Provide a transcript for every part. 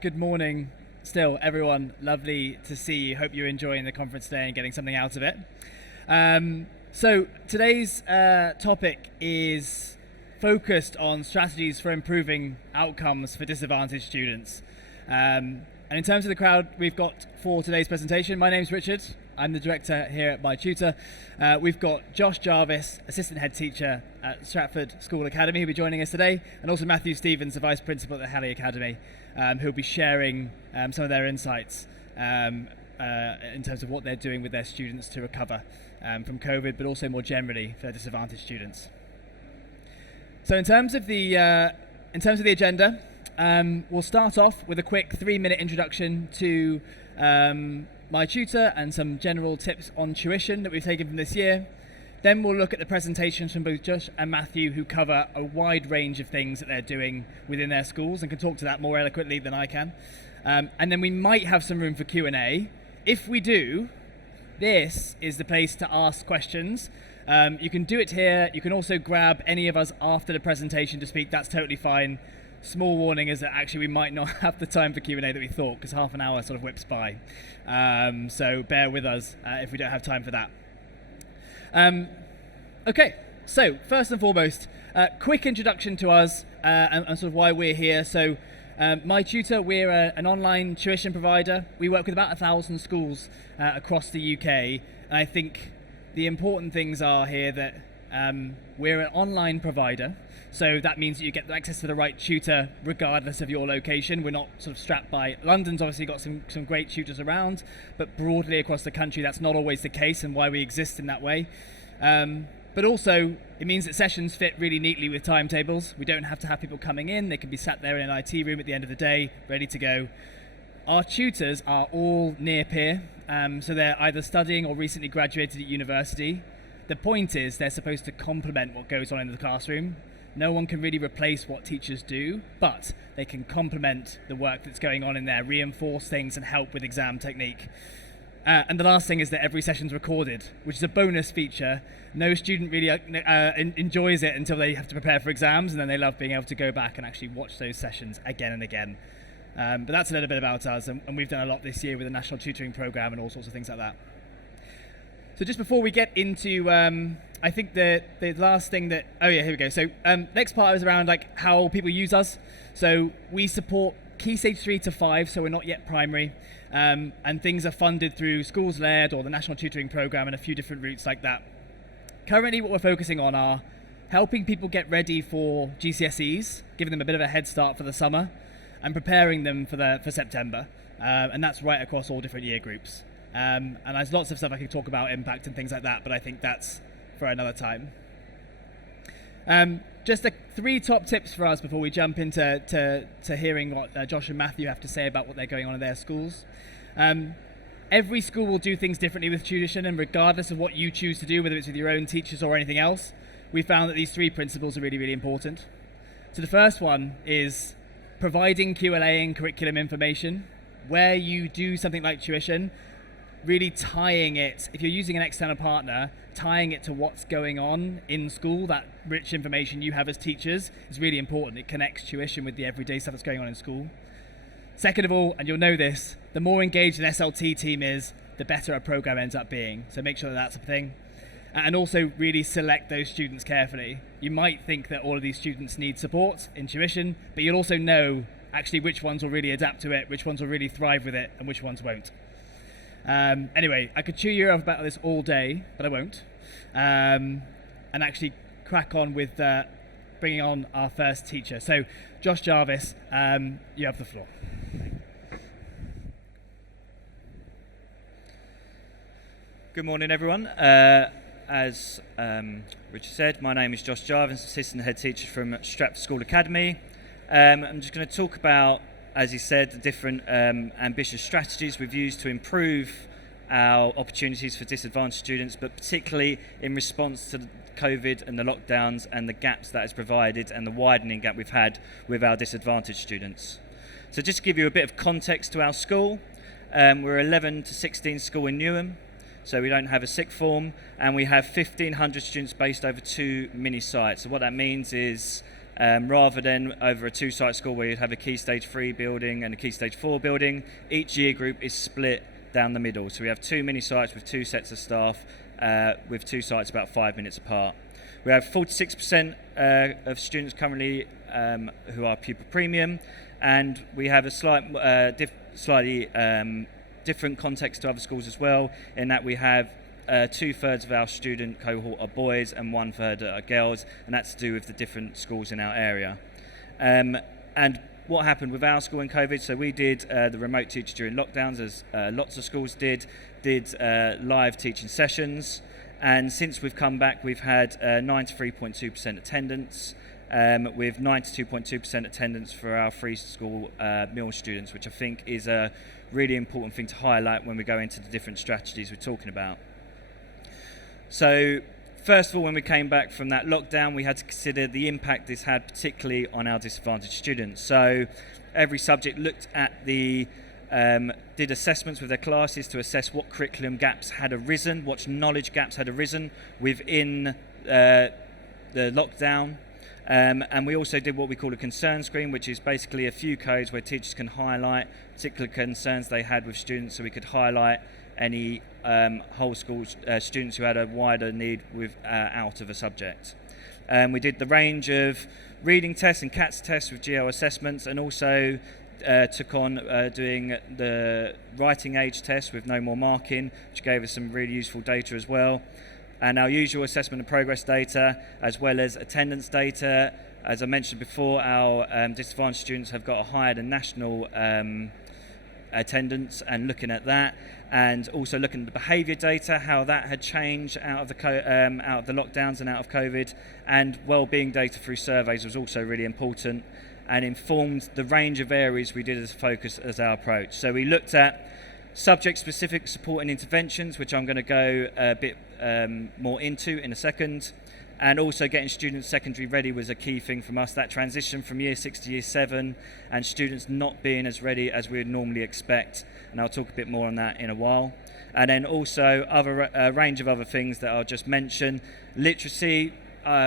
Good morning still, everyone. Lovely to see you. Hope you're enjoying the conference today and getting something out of it. So today's topic is focused on strategies for improving outcomes for disadvantaged students. And in terms of the crowd we've got for today's presentation, my name's Richard. I'm the director here at MyTutor. We've got Josh Jarvis, assistant head teacher at Stratford School Academy, who'll be joining us today, and also Mathieu, the vice principal at the Halley Academy, who'll be sharing some of their insights in terms of what they're doing with their students to recover from COVID, but also more generally for disadvantaged students. So in terms of the agenda, we'll start off with a quick 3-minute introduction to MyTutor and some general tips on tuition that we've taken from this year. Then we'll look at the presentations from both Josh and Mathieu, who cover a wide range of things that they're doing within their schools and can talk to that more eloquently than I can. And then we might have some room for Q&A. If we do, this is the place to ask questions. You can do it here. You can also grab any of us after the presentation to speak. That's totally fine. Small warning is that actually we might not have the time for Q&A that we thought, because half an hour sort of whips by. So bear with us if we don't have time for that. Okay, so first and foremost, quick introduction to us and sort of why we're here. So MyTutor, we're an online tuition provider. We work with about 1,000 schools across the UK. And I think the important things are here that we're an online provider. So that means that you get access to the right tutor regardless of your location. We're not sort of strapped by... London's obviously got some great tutors around, but broadly across the country that's not always the case, and why we exist in that way. But also, it means that sessions fit really neatly with timetables. We don't have to have people coming in. They can be sat there in an IT room at the end of the day, ready to go. Our tutors are all near peer, so they're either studying or recently graduated at university. The point is they're supposed to complement what goes on in the classroom. No one can really replace what teachers do, but they can complement the work that's going on in there, reinforce things and help with exam technique. And the last thing is that every session's recorded, which is a bonus feature. No student really enjoys it until they have to prepare for exams, and then they love being able to go back and actually watch those sessions again and again. But that's a little bit about us, and we've done a lot this year with the National Tutoring Programme and all sorts of things like that. So just before we get into, I think the last thing that, oh yeah, here we go. So next part is around like how people use us. So we support Key Stage 3 to 5, so we're not yet primary, and things are funded through Schools Led or the National Tutoring Programme and a few different routes like that. Currently what we're focusing on are helping people get ready for GCSEs, giving them a bit of a head start for the summer, and preparing them for September, and that's right across all different year groups. And there's lots of stuff I could talk about, impact and things like that, but I think that's for another time. Just 3 top tips for us before we jump into hearing what Josh and Mathieu have to say about what they're going on in their schools. Every school will do things differently with tuition, and regardless of what you choose to do, whether it's with your own teachers or anything else, we found that these 3 principles are really, really important. So the first one is providing QLA and curriculum information. Where you do something like tuition, really tying it, if you're using an external partner, tying it to what's going on in school, that rich information you have as teachers is really important. It connects tuition with the everyday stuff that's going on in school. Second of all, and you'll know this, the more engaged an SLT team is, the better a program ends up being. So make sure that that's a thing. And also really select those students carefully. You might think that all of these students need support in tuition, but you'll also know actually which ones will really adapt to it, which ones will really thrive with it, and which ones won't. Anyway, I could chew you up about this all day, but I won't. And actually crack on with bringing on our first teacher. So, Josh Jarvis, you have the floor. Good morning, everyone. As Richard said, my name is Josh Jarvis, assistant head teacher from Stratford School Academy. I'm just going to talk about, as he said, the different ambitious strategies we've used to improve our opportunities for disadvantaged students, but particularly in response to COVID and the lockdowns and the gaps that has provided and the widening gap we've had with our disadvantaged students. So just to give you a bit of context to our school, we're 11 to 16 school in Newham, so we don't have a sixth form, and we have 1,500 students based over 2 mini sites. So what that means is Rather than over a 2-site school where you'd have a Key Stage 3 building and a Key Stage 4 building, each year group is split down the middle. So we have 2 mini sites with 2 sets of staff, with 2 sites about 5 minutes apart. We have 46% of students currently who are pupil premium, and we have a slightly different context to other schools as well, in that we have 2/3 of our student cohort are boys and 1/3 are girls, and that's to do with the different schools in our area. And what happened with our school in COVID, so we did the remote teaching during lockdowns, as lots of schools did live teaching sessions, and since we've come back we've had 93.2% attendance, with 92.2% attendance for our free school meal students, which I think is a really important thing to highlight when we go into the different strategies we're talking about. So first of all, when we came back from that lockdown, we had to consider the impact this had particularly on our disadvantaged students. So every subject looked at did assessments with their classes to assess what curriculum gaps had arisen, what knowledge gaps had arisen within the lockdown. And we also did what we call a concern screen, which is basically a few codes where teachers can highlight particular concerns they had with students, so we could highlight any whole school students who had a wider need out of a subject. We did the range of reading tests and CATS tests with GL assessments, and also took on doing the writing age test with no more marking, which gave us some really useful data as well. And our usual assessment and progress data, as well as attendance data. As I mentioned before, our disadvantaged students have got a higher than national attendance, and looking at that, and also looking at the behaviour data, how that had changed out of the lockdowns and out of COVID, and well-being data through surveys was also really important, and informed the range of areas we did as a focus as our approach. So we looked at subject-specific support and interventions, which I'm going to go a bit more into in a second, and also getting students secondary ready was a key thing from us, that transition from year 6 to year 7, and students not being as ready as we would normally expect, and I'll talk a bit more on that in a while. And then also a range of other things that I'll just mention. Literacy,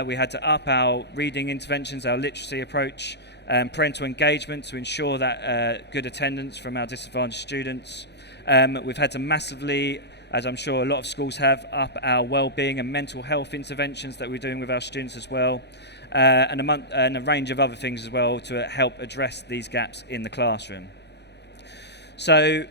we had to up our reading interventions, our literacy approach, parental engagement to ensure that good attendance from our disadvantaged students. We've had to massively, as I'm sure a lot of schools have, up our well-being and mental health interventions that we're doing with our students as well, and a range of other things as well to help address these gaps in the classroom. So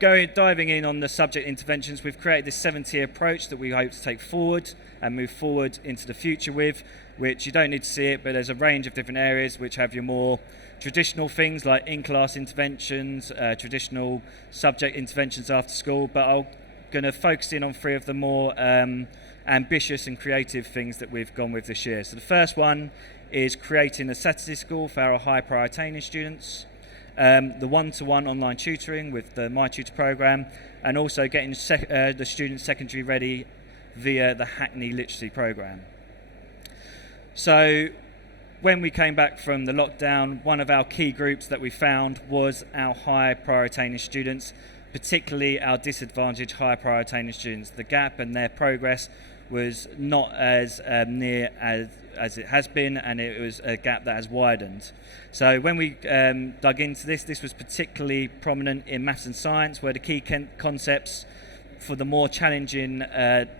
diving in on the subject interventions, we've created this 7-tier approach that we hope to take forward and move forward into the future with, which you don't need to see it, but there's a range of different areas which have your more traditional things like in-class interventions, traditional subject interventions after school, but I'm going to focus in on 3 of the more ambitious and creative things that we've gone with this year. So the first one is creating a Saturday school for our high priority students, the one-to-one online tutoring with the MyTutor program, and also getting the students secondary ready via the Hackney Literacy program. So when we came back from the lockdown, one of our key groups that we found was our high priority students, particularly our disadvantaged high priority students. The gap and their progress was not as near as it has been, and it was a gap that has widened. So when we dug into this was particularly prominent in maths and science, where the key concepts for the more challenging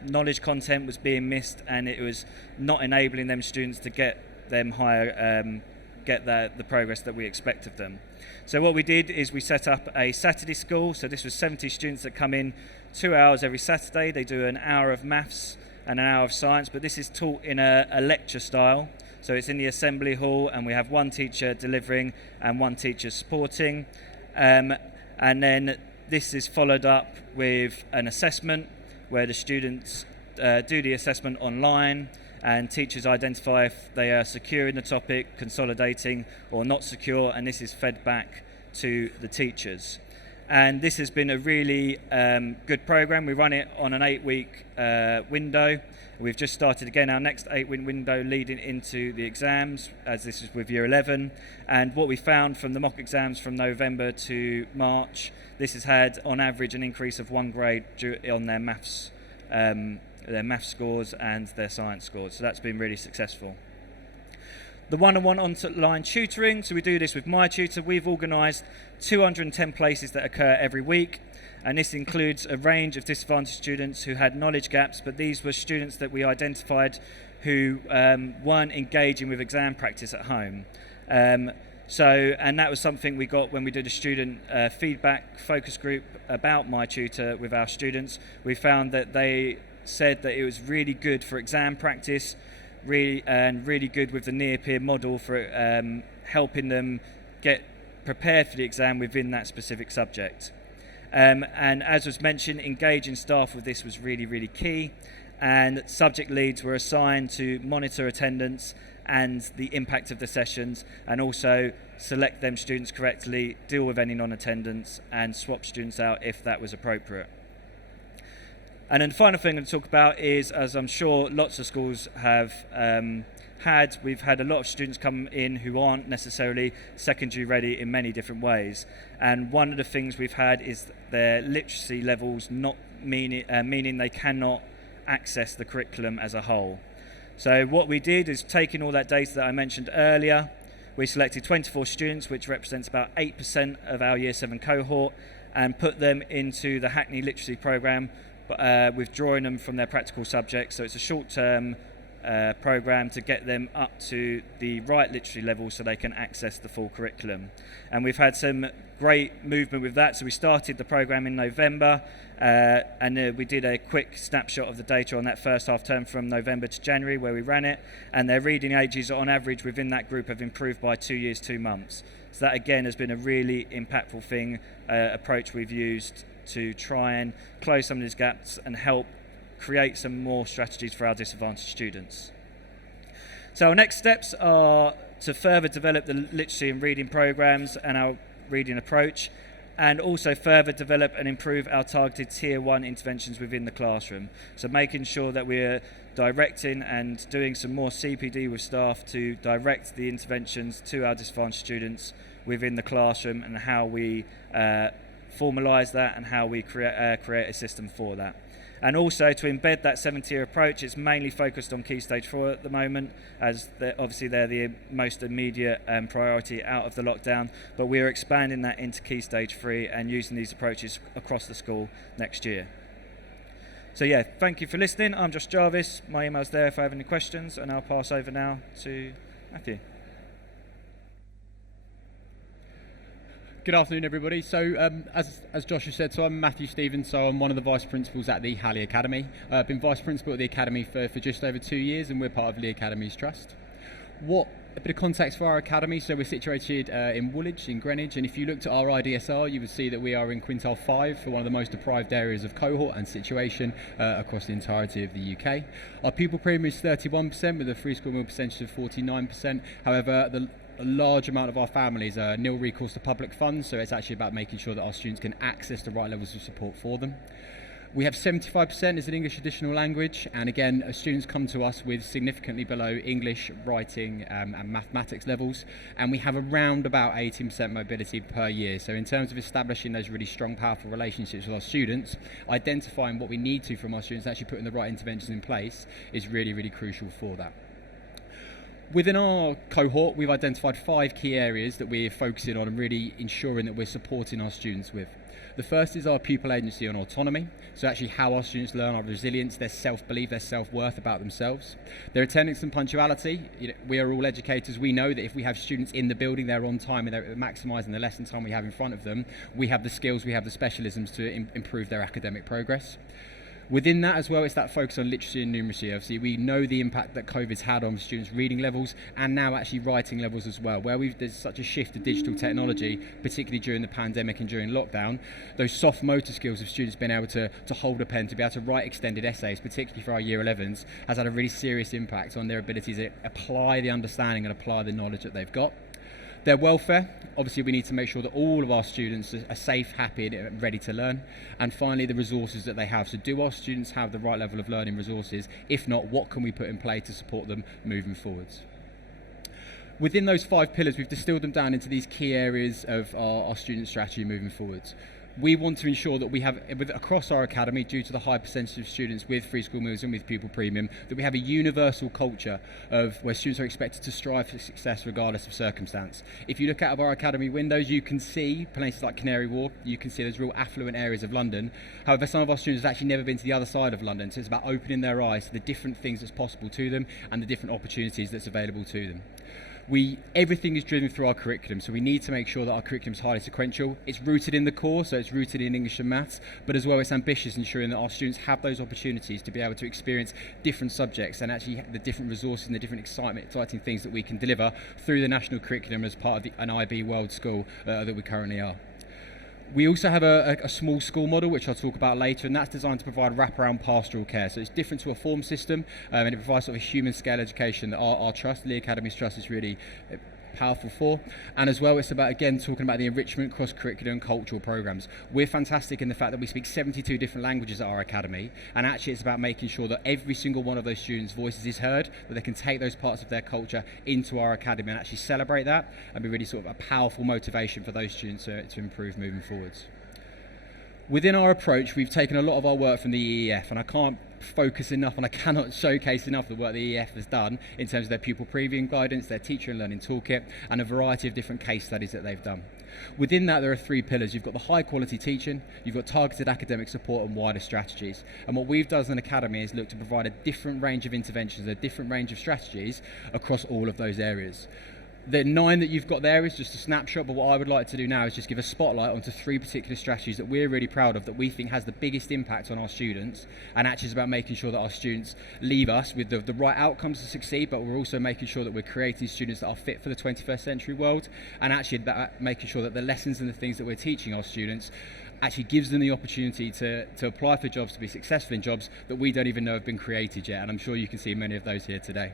knowledge content was being missed, and it was not enabling them students to get them higher, get the progress that we expect of them. So what we did is we set up a Saturday school. So this was 70 students that come in 2 hours every Saturday. They do an hour of maths and an hour of science, but this is taught in a lecture style. So it's in the assembly hall, and we have one teacher delivering and one teacher supporting. And then this is followed up with an assessment where the students do the assessment online, and teachers identify if they are secure in the topic, consolidating, or not secure, and this is fed back to the teachers. And this has been a really good program. We run it on an 8-week window. We've just started again our next 8-week window leading into the exams, as this is with year 11. And what we found from the mock exams from November to March, this has had on average an increase of 1 grade on their maths scores and their science scores. So that's been really successful. The one-on-one online tutoring, so we do this with MyTutor. We've organised 210 places that occur every week, and this includes a range of disadvantaged students who had knowledge gaps, but these were students that we identified who weren't engaging with exam practice at home. And that was something we got when we did a student feedback focus group about MyTutor with our students. We found that they said that it was really good for exam practice, really good with the near-peer model for helping them get prepared for the exam within that specific subject. And as was mentioned, engaging staff with this was really key, and subject leads were assigned to monitor attendance and the impact of the sessions, and also select them students correctly, deal with any non-attendance, and swap students out if that was appropriate. And then the final thing I'm going to talk about is, as I'm sure lots of schools have we've had a lot of students come in who aren't necessarily secondary ready in many different ways. And one of the things we've had is their literacy levels not meaning they cannot access the curriculum as a whole. So what we did is, taking all that data that I mentioned earlier, we selected 24 students, which represents about 8% of our Year 7 cohort, and put them into the Hackney Literacy programme, withdrawing them from their practical subjects. So it's a short-term programme to get them up to the right literacy level so they can access the full curriculum. And we've had some great movement with that. So we started the programme in November, and we did a quick snapshot of the data on that first half term from November to January where we ran it, and their reading ages on average within that group have improved by 2 years, 2 months. So that again has been a really impactful approach we've used to try and close some of these gaps and help create some more strategies for our disadvantaged students. So our next steps are to further develop the literacy and reading programs and our reading approach, and also further develop and improve our targeted Tier 1 interventions within the classroom. So making sure that we're directing and doing some more CPD with staff to direct the interventions to our disadvantaged students within the classroom, and how we formalise that and how we create a system for that. And also to embed that 7-tier approach. It's mainly focused on Key Stage 4 at the moment, as obviously they're the most immediate priority out of the lockdown, but we are expanding that into Key Stage 3 and using these approaches across the school next year. So yeah, thank you for listening. I'm Josh Jarvis. My email's there if I have any questions, and I'll pass over now to Mathieu. Good afternoon, everybody. So, as Josh has said, so I'm Matthew Stevens, so I'm one of the vice principals at the Halley Academy. I've been vice principal at the Academy for just over 2 years, and we're part of the Academy's Trust. A bit of context for our Academy, so we're situated in Woolwich, in Greenwich, and if you looked at our IDSR, you would see that we are in quintile 5 for one of the most deprived areas of cohort and situation across the entirety of the UK. Our pupil premium is 31%, with a free school meal percentage of 49%. However, a large amount of our families are nil recourse to public funds, so it's actually about making sure that our students can access the right levels of support for them. We have 75% as an English additional language, and again, students come to us with significantly below English, writing and mathematics levels, and we have around about 18% mobility per year. So in terms of establishing those really strong, powerful relationships with our students, identifying what we need to from our students, actually putting the right interventions in place is really crucial for that. Within our cohort, we've identified 5 key areas that we're focusing on and really ensuring that we're supporting our students with. The first is our pupil agency and autonomy, so actually how our students learn our resilience, their self-belief, their self-worth about themselves. Their attendance and punctuality. We are all educators. We know that if we have students in the building, they're on time and they're maximising the lesson time we have in front of them, we have the skills, we have the specialisms to improve their academic progress. Within that as well, it's that focus on literacy and numeracy. Obviously, we know the impact that COVID's had on students' reading levels and now actually writing levels as well. Where there's such a shift to digital technology, particularly during the pandemic and during lockdown, those soft motor skills of students being able to hold a pen, to be able to write extended essays, particularly for our Year 11s, has had a really serious impact on their ability to apply the understanding and apply the knowledge that they've got. Their welfare, obviously we need to make sure that all of our students are safe, happy and ready to learn. And finally, the resources that they have. So do our students have the right level of learning resources? If not, what can we put in play to support them moving forwards? Within those 5 pillars, we've distilled them down into these key areas of our student strategy moving forwards. We want to ensure that we have, across our academy, due to the high percentage of students with free school meals and with pupil premium, that we have a universal culture of where students are expected to strive for success regardless of circumstance. If you look out of our academy windows, you can see places like Canary Wharf, you can see those real affluent areas of London. However, some of our students have actually never been to the other side of London, so it's about opening their eyes to the different things that's possible to them and the different opportunities that's available to them. Everything is driven through our curriculum, so we need to make sure that our curriculum is highly sequential. It's rooted in the core, so it's rooted in English and maths, but as well it's ambitious, ensuring that our students have those opportunities to be able to experience different subjects and actually the different resources and the different exciting things that we can deliver through the national curriculum as part of an IB World School that we currently are. We also have a small school model, which I'll talk about later, and that's designed to provide wraparound pastoral care. So it's different to a form system, and it provides sort of a human scale education that our trust, Lee Academy's trust, is really powerful for. And as well, it's about, again, talking about the enrichment, cross-curricular and cultural programs. We're fantastic in the fact that we speak 72 different languages at our academy, and actually it's about making sure that every single one of those students' voices is heard, that they can take those parts of their culture into our academy and actually celebrate that and be really sort of a powerful motivation for those students to improve moving forwards. Within our approach, we've taken a lot of our work from the EEF, and I can't focus enough and I cannot showcase enough the work the EEF has done in terms of their pupil preview guidance, their teacher and learning toolkit, and a variety of different case studies that they've done. Within that, there are three pillars. You've got the high quality teaching, you've got targeted academic support and wider strategies. And what we've done as an academy is look to provide a different range of interventions, a different range of strategies across all of those areas. The 9 that you've got there is just a snapshot, but what I would like to do now is just give a spotlight onto 3 particular strategies that we're really proud of, that we think has the biggest impact on our students, and actually is about making sure that our students leave us with the right outcomes to succeed, but we're also making sure that we're creating students that are fit for the 21st century world, and actually making sure that the lessons and the things that we're teaching our students actually gives them the opportunity to apply for jobs, to be successful in jobs that we don't even know have been created yet, and I'm sure you can see many of those here today.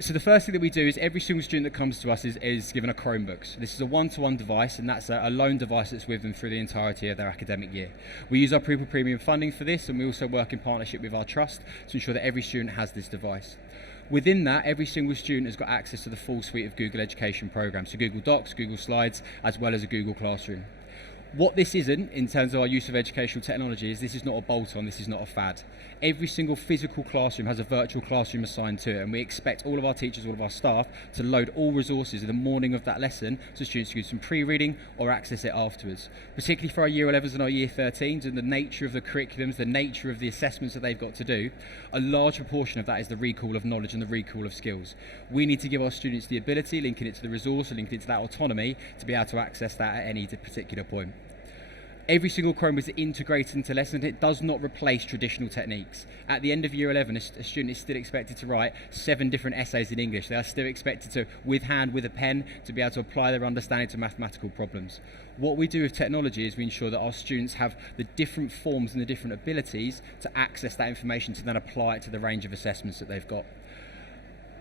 So the first thing that we do is every single student that comes to us is given a Chromebook. So this is a one-to-one device, and that's a loan device that's with them through the entirety of their academic year. We use our pupil premium funding for this, and we also work in partnership with our trust to ensure that every student has this device. Within that, every single student has got access to the full suite of Google Education programs, so Google Docs, Google Slides, as well as a Google Classroom. What this isn't, in terms of our use of educational technology, is this is not a bolt-on, this is not a fad. Every single physical classroom has a virtual classroom assigned to it, and we expect all of our teachers, all of our staff, to load all resources in the morning of that lesson so students can do some pre-reading or access it afterwards. Particularly for our Year 11s and our Year 13s, and the nature of the curriculums, the nature of the assessments that they've got to do, a large proportion of that is the recall of knowledge and the recall of skills. We need to give our students the ability, linking it to the resource, and linking it to that autonomy, to be able to access that at any particular point. Every single Chrome is integrated into lessons. It does not replace traditional techniques. At the end of Year 11, a student is still expected to write 7 different essays in English. They are still expected to, with a pen, to be able to apply their understanding to mathematical problems. What we do with technology is we ensure that our students have the different forms and the different abilities to access that information to then apply it to the range of assessments that they've got.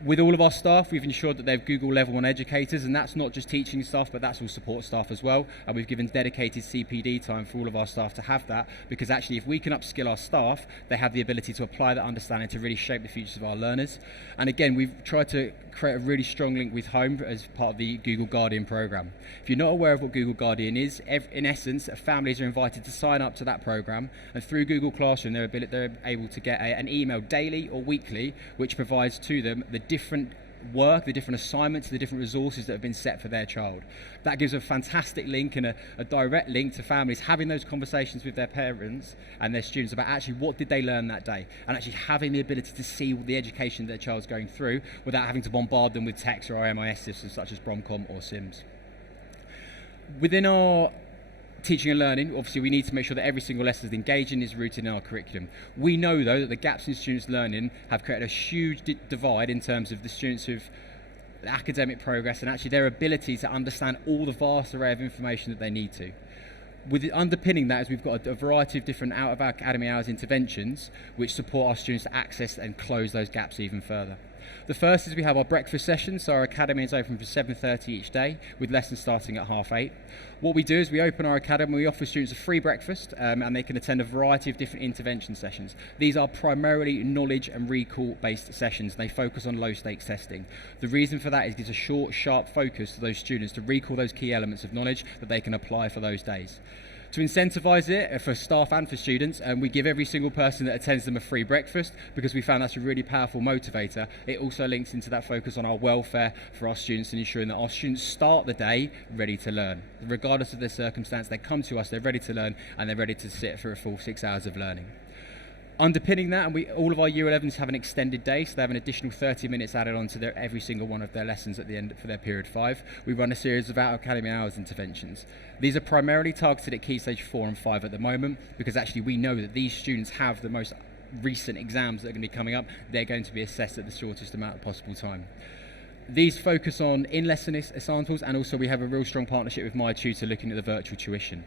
With all of our staff, we've ensured that they've Google Level 1 educators, and that's not just teaching staff, but that's all support staff as well. And we've given dedicated CPD time for all of our staff to have that, because actually if we can upskill our staff, they have the ability to apply that understanding to really shape the futures of our learners. And again, we've tried to create a really strong link with home as part of the Google Guardian program. If you're not aware of what Google Guardian is, in essence, families are invited to sign up to that program, and through Google Classroom, they're able to get an email daily or weekly, which provides to them the different work, the different assignments, the different resources that have been set for their child. That gives a fantastic link and a direct link to families having those conversations with their parents and their students about actually what did they learn that day, and actually having the ability to see the education their child's going through without having to bombard them with text or RMIS systems such as Bromcom or Sims. Within our teaching and learning, obviously we need to make sure that every single lesson is engaging, is rooted in our curriculum. We know though that the gaps in students' learning have created a huge divide in terms of the students who've academic progress and actually their ability to understand all the vast array of information that they need to. With underpinning that is we've got a variety of different out of our academy hours interventions which support our students to access and close those gaps even further. The first is we have our breakfast session, so our academy is open from 7:30 each day, with lessons starting at 8:30. What we do is we open our academy, we offer students a free breakfast, and they can attend a variety of different intervention sessions. These are primarily knowledge and recall based sessions. They focus on low stakes testing. The reason for that is it gives a short, sharp focus to those students to recall those key elements of knowledge that they can apply for those days. To incentivise it for staff and for students, we give every single person that attends them a free breakfast, because we found that's a really powerful motivator. It also links into that focus on our welfare for our students and ensuring that our students start the day ready to learn. Regardless of their circumstance, they come to us, they're ready to learn, and they're ready to sit for a full 6 hours of learning. Underpinning that, and all of our Year 11s have an extended day, so they have an additional 30 minutes added on to every single one of their lessons at the end for their period 5. We run a series of out-of-academy hours interventions. These are primarily targeted at Key Stage 4 and 5 at the moment, because actually we know that these students have the most recent exams that are going to be coming up. They're going to be assessed at the shortest amount of possible time. These focus on in-lesson examples, and also we have a real strong partnership with MyTutor looking at the virtual tuition.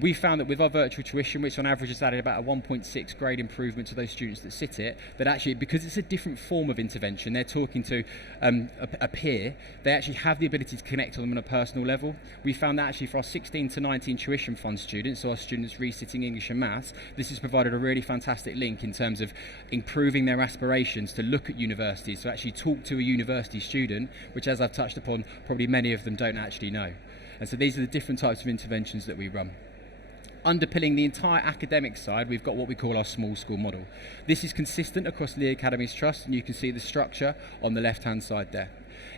We found that with our virtual tuition, which on average has added about a 1.6 grade improvement to those students that sit it, that actually, because it's a different form of intervention, they're talking to a peer, they actually have the ability to connect to them on a personal level. We found that actually for our 16 to 19 tuition fund students, so our students resitting English and Maths, this has provided a really fantastic link in terms of improving their aspirations to look at universities, to actually talk to a university student, which, as I've touched upon, probably many of them don't actually know. And so these are the different types of interventions that we run. Underpinning the entire academic side, we've got what we call our small school model. This is consistent across the Academies Trust, and you can see the structure on the left-hand side there.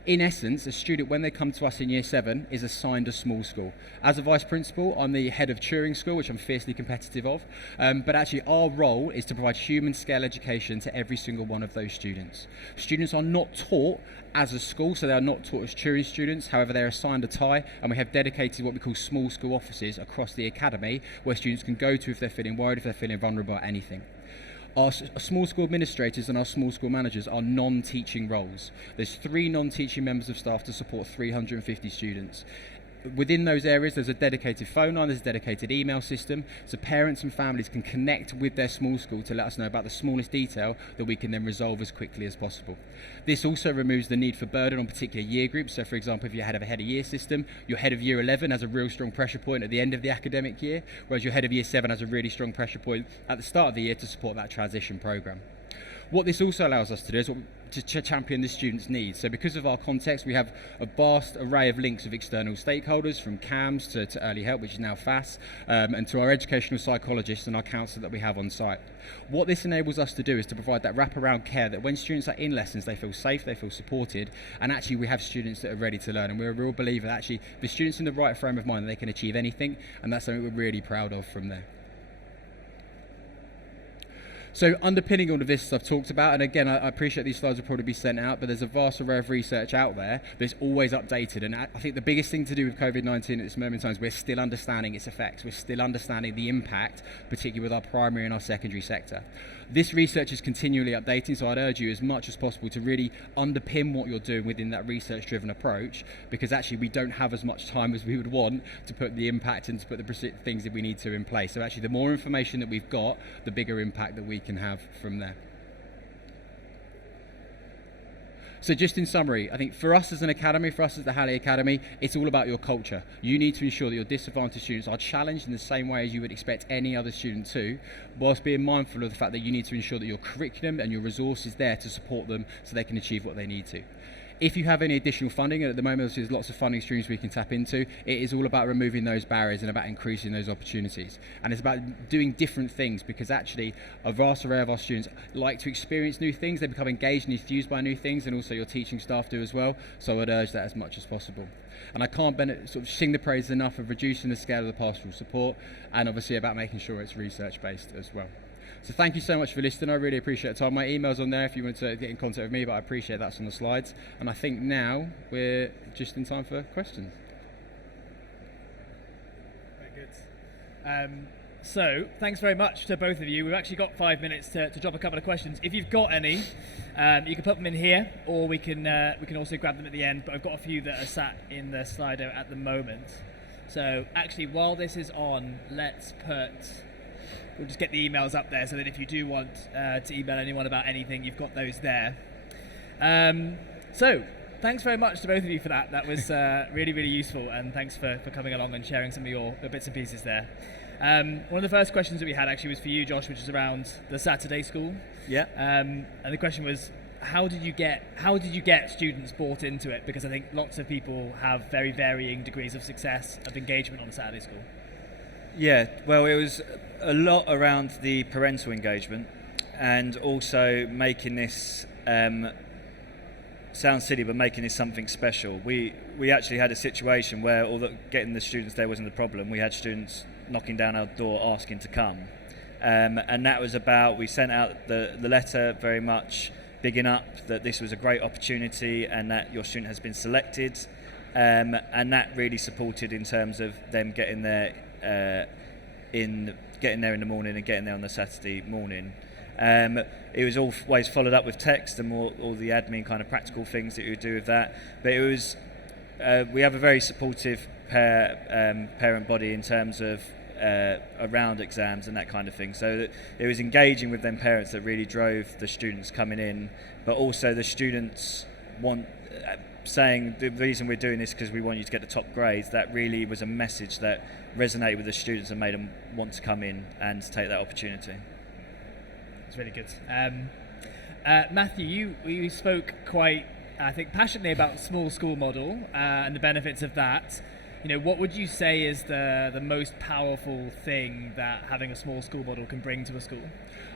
In essence, a student, when they come to us in Year 7, is assigned a small school. As a Vice Principal, I'm the head of Turing School, which I'm fiercely competitive of, but actually our role is to provide human scale education to every single one of those students. Students are not taught as a school, so they are not taught as Turing students. However, they're assigned a tie, and we have dedicated what we call small school offices across the academy, where students can go to if they're feeling worried, if they're feeling vulnerable at anything. Our small school administrators and our small school managers are non-teaching roles. There's 3 non-teaching members of staff to support 350 students. Within those areas, there's a dedicated phone line, there's a dedicated email system, so parents and families can connect with their small school to let us know about the smallest detail that we can then resolve as quickly as possible. This also removes the need for burden on particular year groups. So for example, if you're head of a head of year system, your head of Year 11 has a real strong pressure point at the end of the academic year, whereas your head of Year 7 has a really strong pressure point at the start of the year to support that transition programme. What this also allows us to do is to champion the students' needs. So because of our context, we have a vast array of links with external stakeholders, from CAMS to Early Help, which is now FAS, and to our educational psychologists and our counsellor that we have on site. What this enables us to do is to provide that wraparound care that when students are in lessons, they feel safe, they feel supported, and actually we have students that are ready to learn. And we're a real believer that actually the students in the right frame of mind, they can achieve anything, and that's something we're really proud of from there. So underpinning all of this I've talked about, and again, I appreciate these slides will probably be sent out, but there's a vast array of research out there that's always updated. And I think the biggest thing to do with COVID-19 at this moment in time is we're still understanding its effects. We're still understanding the impact, particularly with our primary and our secondary sector. This research is continually updating, so I'd urge you as much as possible to really underpin what you're doing within that research-driven approach, because actually we don't have as much time as we would want to put the impact and to put the things that we need to in place. So actually the more information that we've got, the bigger impact that we can have from there. So just in summary, I think for us as an academy, for us as the Halley Academy, it's all about your culture. You need to ensure that your disadvantaged students are challenged in the same way as you would expect any other student to, whilst being mindful of the fact that you need to ensure that your curriculum and your resources there to support them so they can achieve what they need to. If you have any additional funding, and at the moment there's lots of funding streams we can tap into, it is all about removing those barriers and about increasing those opportunities. And it's about doing different things, because actually a vast array of our students like to experience new things, they become engaged and enthused by new things, and also your teaching staff do as well, so I would urge that as much as possible. And I can't sort of sing the praise enough of reducing the scale of the pastoral support, and obviously about making sure it's research based as well. So thank you so much for listening. I really appreciate the time. My email's on there if you want to get in contact with me, but I appreciate that's on the slides. And I think now we're just in time for questions. Very good. So thanks very much to both of you. We've actually got 5 minutes to drop a couple of questions. If you've got any, you can put them in here, or we can also grab them at the end. But I've got a few that are sat in the Slido at the moment. So actually, while this is on, we'll just get the emails up there, so that if you do want to email anyone about anything, you've got those there. So, thanks very much to both of you for that. That was really, really useful, and thanks for coming along and sharing some of your bits and pieces there. One of the first questions that we had actually was for you, Josh, which is around the Saturday school. Yeah. And the question was, how did you get students bought into it? Because I think lots of people have very varying degrees of success of engagement on a Saturday school. Yeah, well, it was a lot around the parental engagement, and also making this sounds silly, but making this something special. We actually had a situation where, although getting the students there wasn't the problem, we had students knocking down our door asking to come, and that was about, we sent out the letter very much bigging up that this was a great opportunity and that your student has been selected, and that really supported in terms of them getting there in the morning and getting there on the Saturday morning. It was always followed up with text and all the admin kind of practical things that you would do with that. But it was we have a very supportive parent body in terms of around exams and that kind of thing. So that it was engaging with them parents that really drove the students coming in, but also the students saying the reason we're doing this because we want you to get the top grades. That really was a message that resonated with the students and made them want to come in and take that opportunity. It's really good. Matthew, you spoke quite, I think, passionately about small school model and the benefits of that. You know, what would you say is the most powerful thing that having a small school model can bring to a school?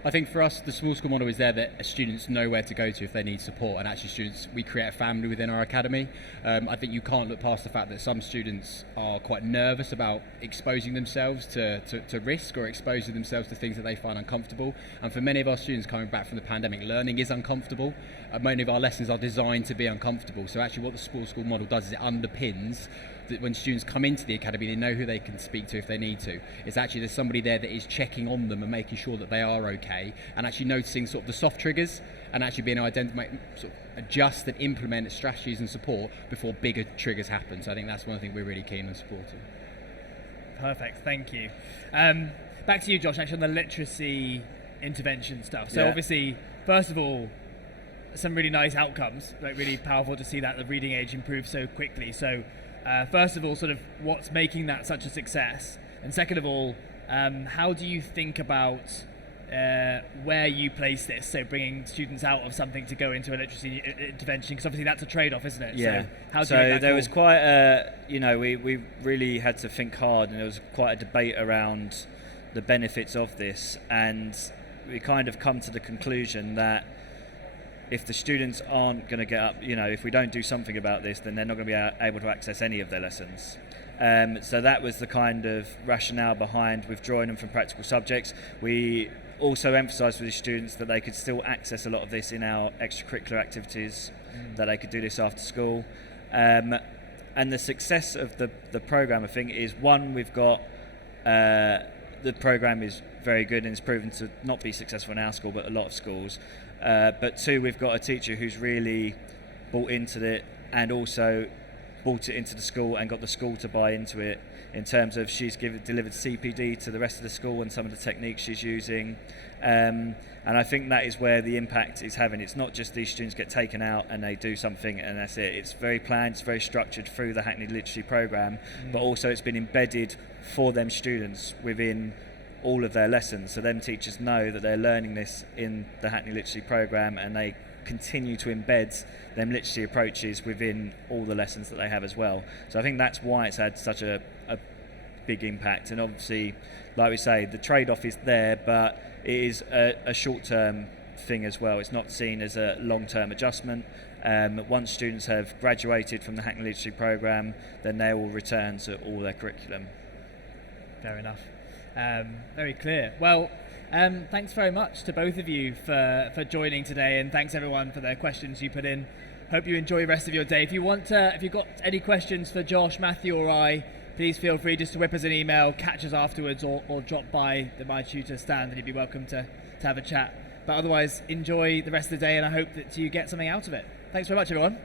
I think for us, the small school model is there that students know where to go to if they need support, and actually we create a family within our academy. I think you can't look past the fact that some students are quite nervous about exposing themselves to risk or exposing themselves to things that they find uncomfortable. And for many of our students coming back from the pandemic, learning is uncomfortable. Many of our lessons are designed to be uncomfortable. So actually what the small school model does is it underpins that when students come into the academy, they know who they can speak to if they need to. It's actually there's somebody there that is checking on them and making sure that they are okay, and actually noticing sort of the soft triggers and actually being able to identify, sort of adjust and implement strategies and support before bigger triggers happen. So I think that's one thing we're really keen on supporting. Perfect, thank you. Back to you, Josh, actually on the literacy intervention stuff. So obviously, first of all, some really nice outcomes, like really powerful to see that the reading age improve so quickly. So first of all, sort of what's making that such a success? And second of all, how do you think about where you place this? So bringing students out of something to go into a literacy intervention, because obviously that's a trade-off, isn't it? Yeah. So, how do so you make that there call? was quite a, we really had to think hard, and there was quite a debate around the benefits of this, and we kind of come to the conclusion that if the students aren't going to get up, if we don't do something about this, then they're not going to be able to access any of their lessons. So that was the kind of rationale behind withdrawing them from practical subjects. We also emphasised with the students that they could still access a lot of this in our extracurricular activities, that they could do this after school. And the success of the programme, I think, is one, we've got the programme is very good and it's proven to not be successful in our school, but a lot of schools. But two, we've got a teacher who's really bought into it and also brought it into the school and got the school to buy into it, in terms of she's delivered CPD to the rest of the school and some of the techniques she's using. And I think that is where the impact is having. It's not just these students get taken out and they do something and that's it. It's very planned, it's very structured through the Hackney Literacy programme, but also it's been embedded for them students within all of their lessons, so them teachers know that they're learning this in the Hackney Literacy programme, and they continue to embed them literacy approaches within all the lessons that they have as well. So I think that's why it's had such a big impact. And obviously, like we say, the trade-off is there, but it is a short-term thing as well. It's not seen as a long-term adjustment. Once students have graduated from the Hackney Literacy programme, then they will return to all their curriculum. Fair enough. Very clear. Well, thanks very much to both of you for joining today, and thanks everyone for their questions you put in. Hope you enjoy the rest of your day. If you've got any questions for Josh, Matthew or I, please feel free just to whip us an email, catch us afterwards, or drop by the MyTutor stand and you'd be welcome to have a chat. But otherwise, enjoy the rest of the day and I hope that you get something out of it. Thanks very much, everyone.